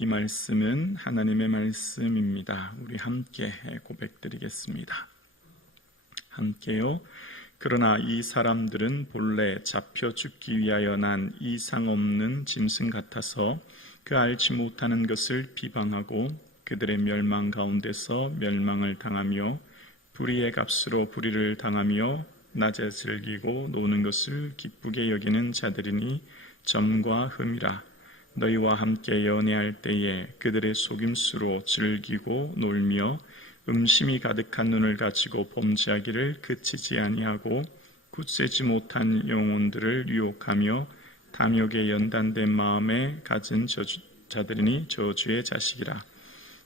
이 말씀은 하나님의 말씀입니다. 우리 함께 고백드리겠습니다. 함께요. 그러나 이 사람들은 본래 잡혀 죽기 위하여 난 이상 없는 짐승 같아서 그 알지 못하는 것을 비방하고 그들의 멸망 가운데서 멸망을 당하며 불의의 값으로 불의를 당하며 낮에 즐기고 노는 것을 기쁘게 여기는 자들이니 점과 흠이라. 너희와 함께 연애할 때에 그들의 속임수로 즐기고 놀며 음심이 가득한 눈을 가지고 범죄하기를 그치지 아니하고 굳세지 못한 영혼들을 유혹하며 탐욕에 연단된 마음에 가진 자들이니 저주의 자식이라.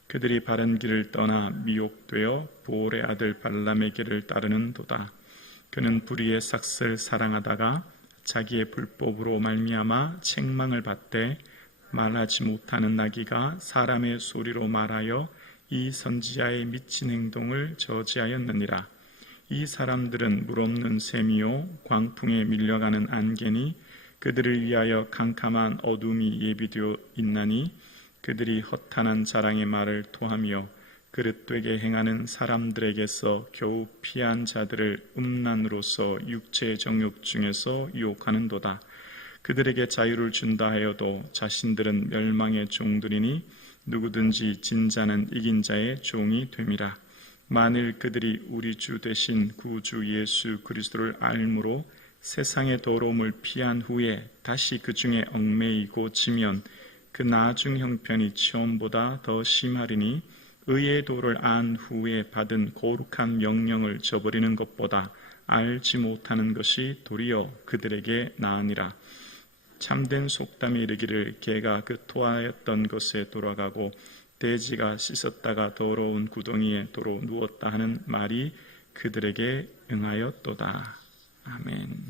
그들이 바른 길을 떠나 미혹되어 보올의 아들 발람의 길을 따르는 도다. 그는 불의의 삭슬 사랑하다가 자기의 불법으로 말미암아 책망을 받되 말하지 못하는 나귀가 사람의 소리로 말하여 이 선지자의 미친 행동을 저지하였느니라. 이 사람들은 물없는 샘이요 광풍에 밀려가는 안개니 그들을 위하여 캄캄한 어둠이 예비되어 있나니 그들이 허탄한 자랑의 말을 토하며 그릇되게 행하는 사람들에게서 겨우 피한 자들을 음란으로서 육체의 정욕 중에서 유혹하는도다. 그들에게 자유를 준다 하여도 자신들은 멸망의 종들이니 누구든지 진자는 이긴 자의 종이 됨이라. 만일 그들이 우리 주 되신 구주 예수 그리스도를 알므로 세상의 더러움을 피한 후에 다시 그 중에 얽매이고 지면 그 나중 형편이 처음보다 더 심하리니 의의 도를 안 후에 받은 거룩한 명령을 저버리는 것보다 알지 못하는 것이 도리어 그들에게 나으니라. 참된 속담이 이르기를 개가 그 토하였던 것에 돌아가고 돼지가 씻었다가 더러운 구덩이에 도로 누웠다 하는 말이 그들에게 응하였도다. 아멘.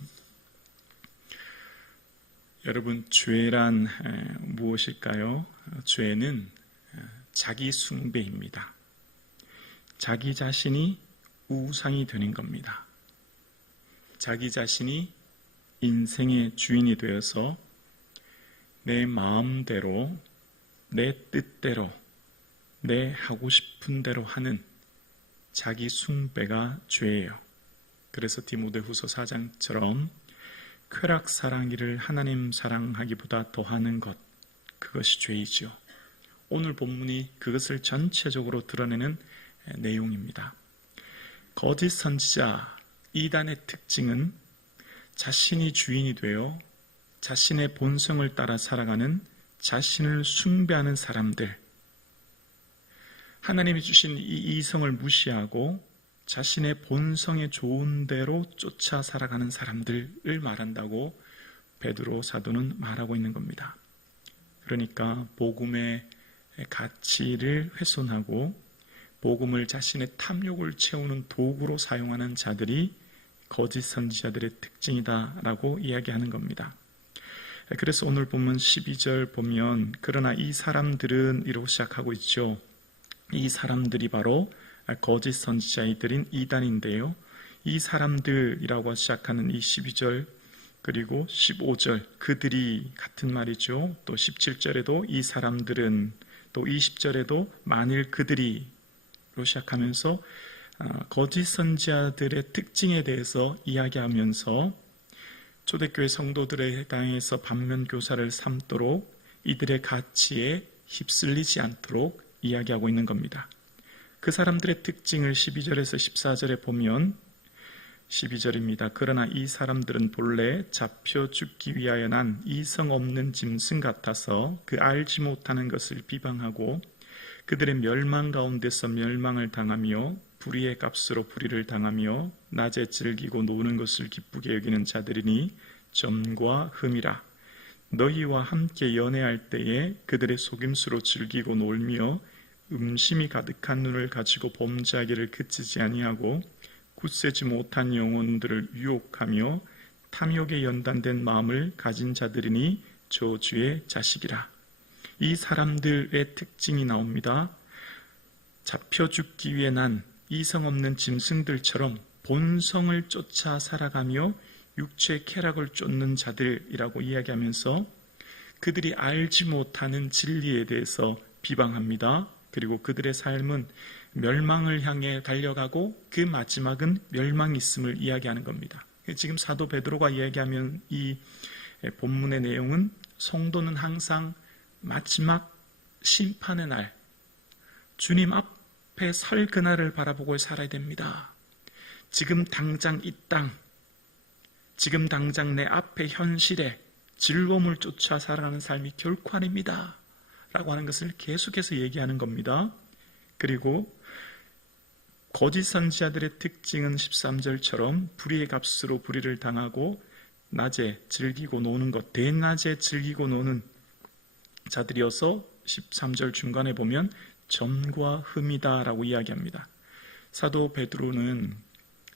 여러분, 죄란 무엇일까요? 죄는 자기 숭배입니다. 자기 자신이 우상이 되는 겁니다. 자기 자신이 인생의 주인이 되어서 내 마음대로, 내 뜻대로, 내 하고 싶은 대로 하는 자기 숭배가 죄예요. 그래서 디모데후서 4장처럼 쾌락 사랑이를 하나님 사랑하기보다 더하는 것, 그것이 죄이죠. 오늘 본문이 그것을 전체적으로 드러내는 내용입니다. 거짓 선지자 이단의 특징은 자신이 주인이 되어 자신의 본성을 따라 살아가는 자신을 숭배하는 사람들, 하나님이 주신 이 이성을 무시하고 자신의 본성에 좋은 대로 쫓아 살아가는 사람들을 말한다고 베드로 사도는 말하고 있는 겁니다. 그러니까 복음의 가치를 훼손하고 복음을 자신의 탐욕을 채우는 도구로 사용하는 자들이 거짓 선지자들의 특징이다라고 이야기하는 겁니다. 그래서 오늘 본문 12절 보면 그러나 이 사람들은 이러고 시작하고 있죠. 이 사람들이 바로 거짓 선지자들인 이단인데요. 이 사람들이라고 시작하는 이 12절 그리고 15절 그들이 같은 말이죠. 또 17절에도 이 사람들은, 또 20절에도 만일 그들이로 시작하면서 거짓 선지자들의 특징에 대해서 이야기하면서 초대교회 성도들에 해당해서 반면교사를 삼도록 이들의 가치에 휩쓸리지 않도록 이야기하고 있는 겁니다. 그 사람들의 특징을 12절에서 14절에 보면 12절입니다. 그러나 이 사람들은 본래 잡혀 죽기 위하여 난 이성 없는 짐승 같아서 그 알지 못하는 것을 비방하고 그들의 멸망 가운데서 멸망을 당하며 불의의 값으로 불의를 당하며 낮에 즐기고 노는 것을 기쁘게 여기는 자들이니 점과 흠이라. 너희와 함께 연애할 때에 그들의 속임수로 즐기고 놀며 음심이 가득한 눈을 가지고 범죄하기를 그치지 아니하고 굳세지 못한 영혼들을 유혹하며 탐욕에 연단된 마음을 가진 자들이니 저주의 자식이라. 이 사람들의 특징이 나옵니다. 잡혀 죽기 위해 난 이성 없는 짐승들처럼 본성을 쫓아 살아가며 육체의 쾌락을 쫓는 자들이라고 이야기하면서 그들이 알지 못하는 진리에 대해서 비방합니다. 그리고 그들의 삶은 멸망을 향해 달려가고 그 마지막은 멸망이 있음을 이야기하는 겁니다. 지금 사도 베드로가 이야기하면 이 본문의 내용은 성도는 항상 마지막 심판의 날, 주님 앞에 설 그날을 바라보고 살아야 됩니다. 지금 당장 이 땅, 지금 당장 내 앞에 현실에 즐거움을 쫓아 살아가는 삶이 결코 아닙니다. 라고 하는 것을 계속해서 얘기하는 겁니다. 그리고 거짓 선지자들의 특징은 13절처럼 불의의 값으로 불의를 당하고 낮에 즐기고 노는 것, 대낮에 즐기고 노는 자들이어서 13절 중간에 보면 점과 흠이다 라고 이야기합니다. 사도 베드로는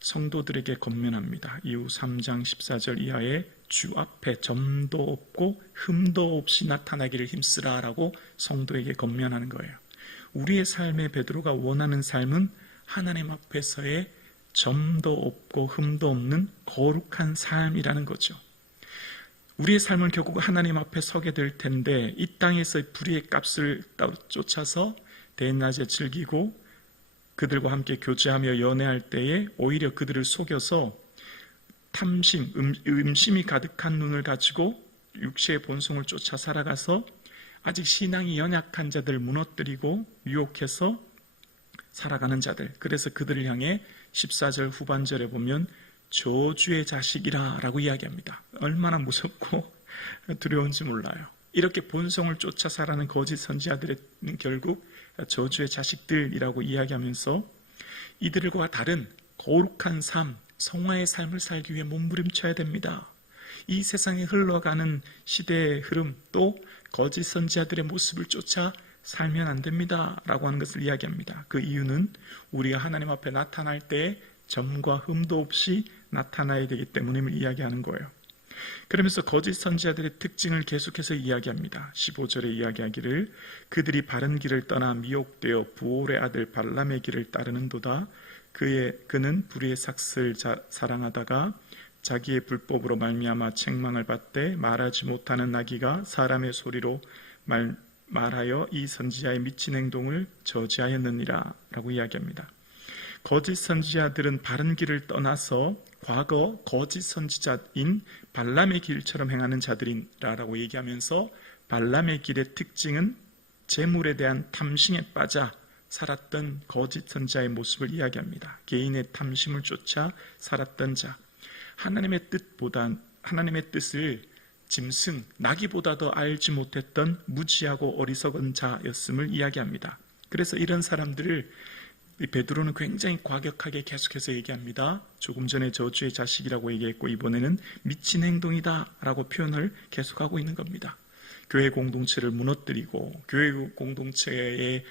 성도들에게 권면합니다. 이후 3장 14절 이하에 주 앞에 점도 없고 흠도 없이 나타나기를 힘쓰라 라고 성도에게 권면하는 거예요. 우리의 삶에 베드로가 원하는 삶은 하나님 앞에서의 점도 없고 흠도 없는 거룩한 삶이라는 거죠. 우리의 삶은 결국 하나님 앞에 서게 될 텐데 이 땅에서의 불의의 값을 쫓아서 대낮에 즐기고 그들과 함께 교제하며 연애할 때에 오히려 그들을 속여서 탐심, 음심이 가득한 눈을 가지고 육체의 본성을 쫓아 살아가서 아직 신앙이 연약한 자들을 무너뜨리고 유혹해서 살아가는 자들, 그래서 그들을 향해 14절 후반절에 보면 저주의 자식이라 라고 이야기합니다. 얼마나 무섭고 두려운지 몰라요. 이렇게 본성을 쫓아 살아가는 거짓 선지자들은 결국 저주의 자식들이라고 이야기하면서 이들과 다른 거룩한 삶, 성화의 삶을 살기 위해 몸부림쳐야 됩니다. 이 세상에 흘러가는 시대의 흐름, 또 거짓 선지자들의 모습을 쫓아 살면 안 됩니다 라고 하는 것을 이야기합니다. 그 이유는 우리가 하나님 앞에 나타날 때 점과 흠도 없이 나타나야 되기 때문임을 이야기하는 거예요. 그러면서 거짓 선지자들의 특징을 계속해서 이야기합니다. 15절에 이야기하기를 그들이 바른 길을 떠나 미혹되어 부올의 아들 발람의 길을 따르는도다. 그는 불의의 삭슬 사랑하다가 자기의 불법으로 말미암아 책망을 받되 말하지 못하는 나귀가 사람의 소리로 말하여 이 선지자의 미친 행동을 저지하였느니라 라고 이야기합니다. 거짓 선지자들은 바른 길을 떠나서 과거 거짓 선지자인 발람의 길처럼 행하는 자들이라고 얘기하면서 발람의 길의 특징은 재물에 대한 탐심에 빠져 살았던 거짓 선지자의 모습을 이야기합니다. 개인의 탐심을 쫓아 살았던 자, 하나님의 뜻을 짐승, 나귀보다 더 알지 못했던 무지하고 어리석은 자였음을 이야기합니다. 그래서 이런 사람들을 베드로는 굉장히 과격하게 계속해서 얘기합니다. 조금 전에 저주의 자식이라고 얘기했고 이번에는 미친 행동이다 라고 표현을 계속하고 있는 겁니다. 교회 공동체를 무너뜨리고 교회 공동체의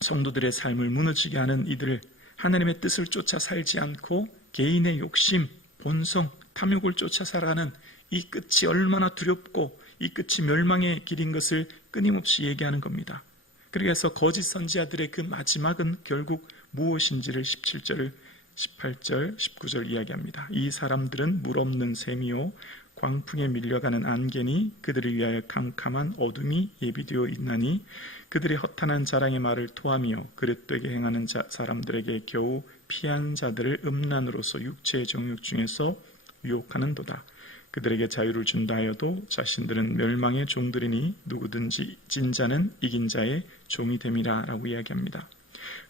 성도들의 삶을 무너지게 하는 이들, 하나님의 뜻을 쫓아 살지 않고 개인의 욕심, 본성, 탐욕을 쫓아 살아가는 이 끝이 얼마나 두렵고 이 끝이 멸망의 길인 것을 끊임없이 얘기하는 겁니다. 그래서 거짓 선지자들의 그 마지막은 결국 무엇인지를 17절, 18절, 19절 이야기합니다. 이 사람들은 물 없는 샘이요 광풍에 밀려가는 안개니 그들을 위하여 캄캄한 어둠이 예비되어 있나니 그들의 허탄한 자랑의 말을 토하며 그릇되게 행하는 사람들에게 겨우 피한 자들을 음란으로서 육체의 정욕 중에서 유혹하는도다. 그들에게 자유를 준다 하여도 자신들은 멸망의 종들이니 누구든지 진 자는 이긴 자의 종이 됨이라 라고 이야기합니다.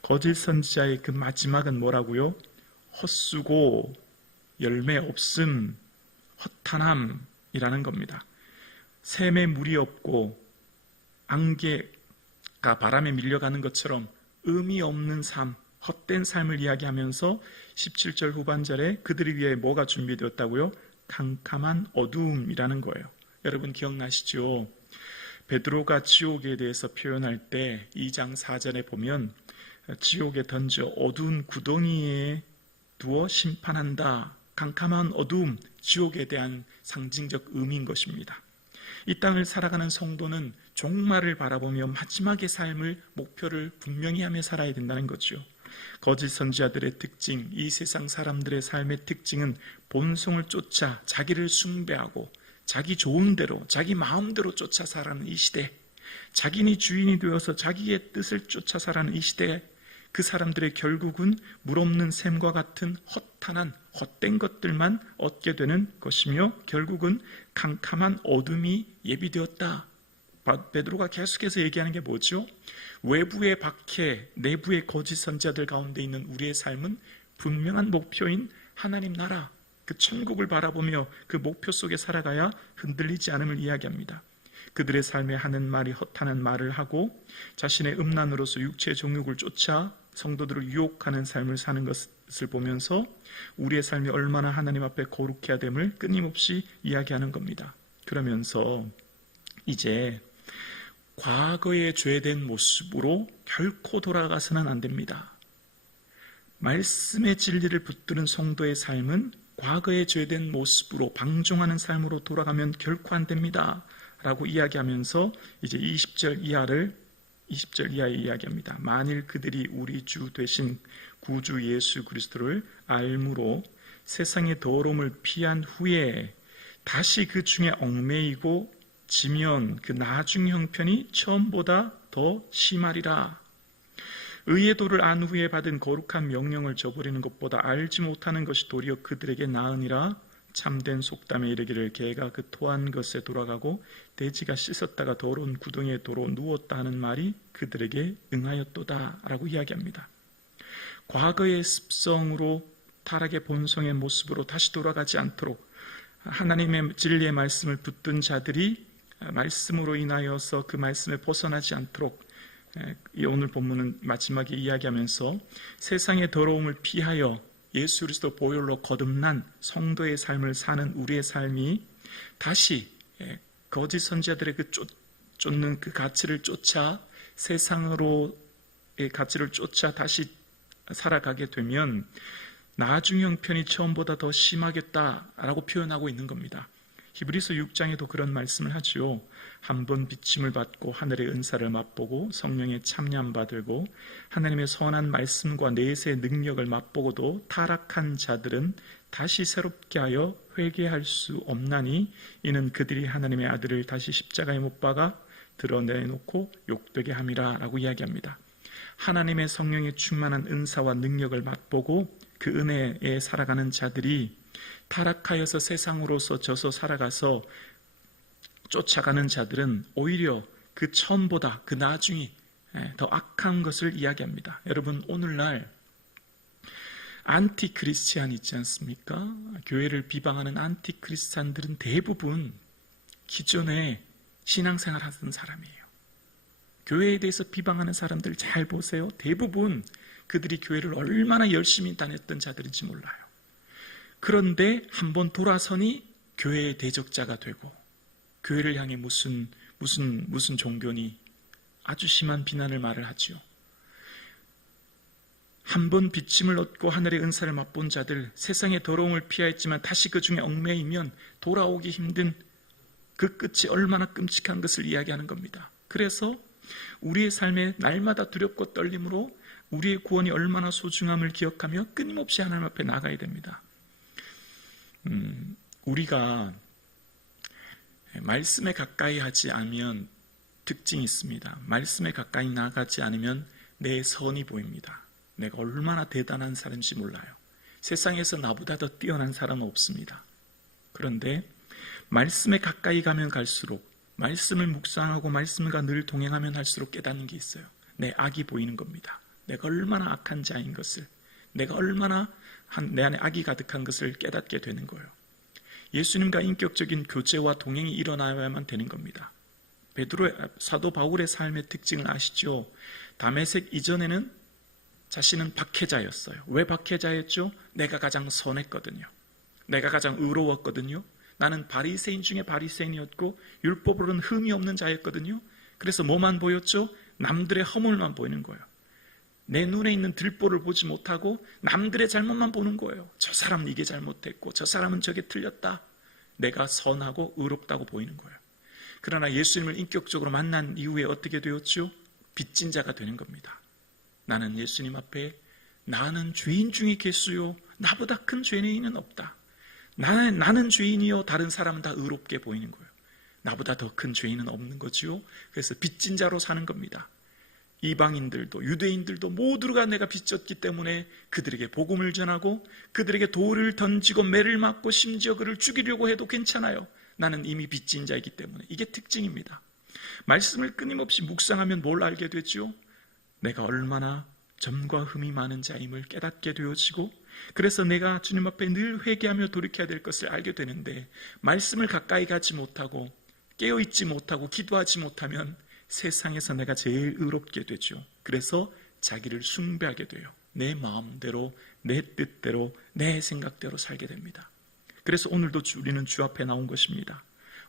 거짓 선지자의 그 마지막은 뭐라고요? 헛수고 열매 없음, 허탄함이라는 겁니다. 샘에 물이 없고 안개가 바람에 밀려가는 것처럼 의미 없는 삶, 헛된 삶을 이야기하면서 17절 후반절에 그들을 위해 뭐가 준비되었다고요? 캄캄한 어두움이라는 거예요. 여러분 기억나시죠? 베드로가 지옥에 대해서 표현할 때 2장 4절에 보면 지옥에 던져 어두운 구덩이에 두어 심판한다. 캄캄한 어두움, 지옥에 대한 상징적 의미인 것입니다. 이 땅을 살아가는 성도는 종말을 바라보며 마지막의 삶을 목표를 분명히 하며 살아야 된다는 거죠. 거짓 선지자들의 특징, 이 세상 사람들의 삶의 특징은 본성을 쫓아 자기를 숭배하고 자기 좋은 대로, 자기 마음대로 쫓아 살아가는 이 시대, 자기니 주인이 되어서 자기의 뜻을 쫓아 살아가는 이 시대에 그 사람들의 결국은 물없는 샘과 같은 허탄한 헛된 것들만 얻게 되는 것이며 결국은 캄캄한 어둠이 예비되었다. 베드로가 계속해서 얘기하는 게 뭐죠? 외부의 박해, 내부의 거짓 선지자들 가운데 있는 우리의 삶은 분명한 목표인 하나님 나라, 그 천국을 바라보며 그 목표 속에 살아가야 흔들리지 않음을 이야기합니다. 그들의 삶에 하는 말이 허탄한 말을 하고 자신의 음란으로서 육체의 정욕을 쫓아 성도들을 유혹하는 삶을 사는 것을 보면서 우리의 삶이 얼마나 하나님 앞에 거룩해야 됨을 끊임없이 이야기하는 겁니다. 그러면서 이제 과거의 죄된 모습으로 결코 돌아가서는 안 됩니다. 말씀의 진리를 붙드는 성도의 삶은 과거의 죄된 모습으로 방종하는 삶으로 돌아가면 결코 안 됩니다. 라고 이야기하면서 이제 20절 이하에 이야기합니다. 만일 그들이 우리 주 되신 구주 예수 그리스도를 알므로 세상의 더러움을 피한 후에 다시 그 중에 얽매이고 지면 그 나중 형편이 처음보다 더 심하리라. 의의 도를 안 후에 받은 거룩한 명령을 저버리는 것보다 알지 못하는 것이 도리어 그들에게 나으니라. 참된 속담에 이르기를 개가 그 토한 것에 돌아가고 돼지가 씻었다가 더러운 구덩이에 도로 누웠다 하는 말이 그들에게 응하였도다 라고 이야기합니다. 과거의 습성으로 타락의 본성의 모습으로 다시 돌아가지 않도록 하나님의 진리의 말씀을 붙든 자들이 말씀으로 인하여서 그 말씀에 벗어나지 않도록 오늘 본문은 마지막에 이야기하면서 세상의 더러움을 피하여 예수 그리스도 보혈로 거듭난 성도의 삶을 사는 우리의 삶이 다시 거짓 선지자들의 그 쫓는 그 가치를 쫓아 세상으로의 가치를 쫓아 다시 살아가게 되면 나중 형편이 처음보다 더 심하겠다라고 표현하고 있는 겁니다. 히브리서 6장에도 그런 말씀을 하지요. 한번 비침을 받고 하늘의 은사를 맛보고 성령의 참여함 받들고 하나님의 선한 말씀과 내세의 능력을 맛보고도 타락한 자들은 다시 새롭게 하여 회개할 수 없나니 이는 그들이 하나님의 아들을 다시 십자가에 못 박아 드러내놓고 욕되게 함이라 라고 이야기합니다. 하나님의 성령의 충만한 은사와 능력을 맛보고 그 은혜에 살아가는 자들이 타락하여서 세상으로서 져서 살아가서 쫓아가는 자들은 오히려 그 처음보다 그 나중이 더 악한 것을 이야기합니다. 여러분, 오늘날 안티크리스찬 있지 않습니까? 교회를 비방하는 안티크리스찬들은 대부분 기존에 신앙생활 하던 사람이에요. 교회에 대해서 비방하는 사람들 잘 보세요. 대부분 그들이 교회를 얼마나 열심히 다녔던 자들인지 몰라요. 그런데 한번 돌아서니 교회의 대적자가 되고 교회를 향해 무슨 종교니 아주 심한 비난을 말을 하죠. 한번 비침을 얻고 하늘의 은사를 맛본 자들, 세상의 더러움을 피하였지만 다시 그 중에 얽매이면 돌아오기 힘든 그 끝이 얼마나 끔찍한 것을 이야기하는 겁니다. 그래서 우리의 삶에 날마다 두렵고 떨림으로 우리의 구원이 얼마나 소중함을 기억하며 끊임없이 하나님 앞에 나가야 됩니다. 우리가 말씀에 가까이 하지 않으면 특징이 있습니다. 말씀에 가까이 나가지 않으면 내 선이 보입니다. 내가 얼마나 대단한 사람인지 몰라요. 세상에서 나보다 더 뛰어난 사람은 없습니다. 그런데 말씀에 가까이 가면 갈수록 말씀을 묵상하고 말씀과 늘 동행하면 할수록 깨닫는 게 있어요. 내 악이 보이는 겁니다. 내가 얼마나 악한 자인 것을, 내가 얼마나 내 안에 악이 가득한 것을 깨닫게 되는 거예요. 예수님과 인격적인 교제와 동행이 일어나야만 되는 겁니다. 사도 바울의 삶의 특징을 아시죠? 다메섹 이전에는 자신은 박해자였어요. 왜 박해자였죠? 내가 가장 선했거든요. 내가 가장 의로웠거든요. 나는 바리새인 중에 바리새인이었고 율법으로는 흠이 없는 자였거든요. 그래서 뭐만 보였죠? 남들의 허물만 보이는 거예요. 내 눈에 있는 들보를 보지 못하고 남들의 잘못만 보는 거예요. 저 사람은 이게 잘못했고 저 사람은 저게 틀렸다. 내가 선하고 의롭다고 보이는 거예요. 그러나 예수님을 인격적으로 만난 이후에 어떻게 되었죠? 빚진 자가 되는 겁니다. 나는 예수님 앞에 나는 죄인 중에 개수요 나보다 큰 죄인은 없다. 나는 죄인이요 다른 사람은 다 의롭게 보이는 거예요. 나보다 더 큰 죄인은 없는 거지요. 그래서 빚진 자로 사는 겁니다. 이방인들도 유대인들도 모두가 내가 빚졌기 때문에 그들에게 복음을 전하고 그들에게 돌을 던지고 매를 맞고 심지어 그를 죽이려고 해도 괜찮아요. 나는 이미 빚진 자이기 때문에. 이게 특징입니다. 말씀을 끊임없이 묵상하면 뭘 알게 되죠? 내가 얼마나 점과 흠이 많은 자임을 깨닫게 되어지고, 그래서 내가 주님 앞에 늘 회개하며 돌이켜야 될 것을 알게 되는데, 말씀을 가까이 가지 못하고 깨어있지 못하고 기도하지 못하면 세상에서 내가 제일 의롭게 되죠. 그래서 자기를 숭배하게 돼요. 내 마음대로, 내 뜻대로, 내 생각대로 살게 됩니다. 그래서 오늘도 우리는 주 앞에 나온 것입니다.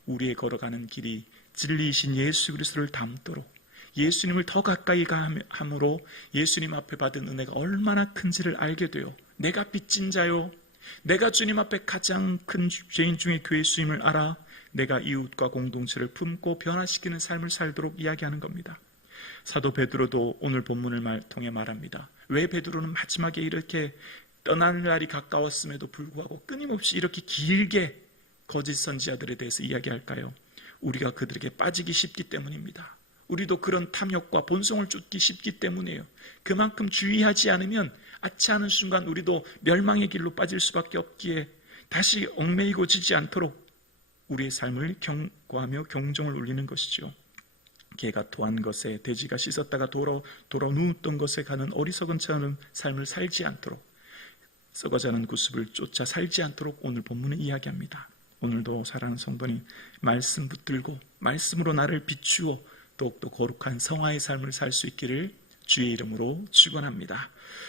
우리의 걸어가는 길이 진리이신 예수 그리스도를 닮도록, 예수님을 더 가까이 함으로 예수님 앞에 받은 은혜가 얼마나 큰지를 알게 돼요. 내가 빚진 자요, 내가 주님 앞에 가장 큰 죄인 중에 교회 수임을 알아 내가 이웃과 공동체를 품고 변화시키는 삶을 살도록 이야기하는 겁니다. 사도 베드로도 오늘 본문을 통해 말합니다. 왜 베드로는 마지막에 이렇게 떠나는 날이 가까웠음에도 불구하고 끊임없이 이렇게 길게 거짓 선지자들에 대해서 이야기할까요? 우리가 그들에게 빠지기 쉽기 때문입니다. 우리도 그런 탐욕과 본성을 쫓기 쉽기 때문이에요. 그만큼 주의하지 않으면 아차하는 순간 우리도 멸망의 길로 빠질 수밖에 없기에 다시 얽매이고 지지 않도록 우리의 삶을 경고하며 경종을 울리는 것이죠. 개가 토한 것에 돼지가 씻었다가 돌아 누웠던 것에 가는 어리석은 처럼 삶을 살지 않도록, 썩어가는 구습을 쫓아 살지 않도록 오늘 본문은 이야기합니다. 오늘도 사랑하는 성도님, 말씀 붙들고 말씀으로 나를 비추어 더욱더 거룩한 성화의 삶을 살 수 있기를 주의 이름으로 축원합니다.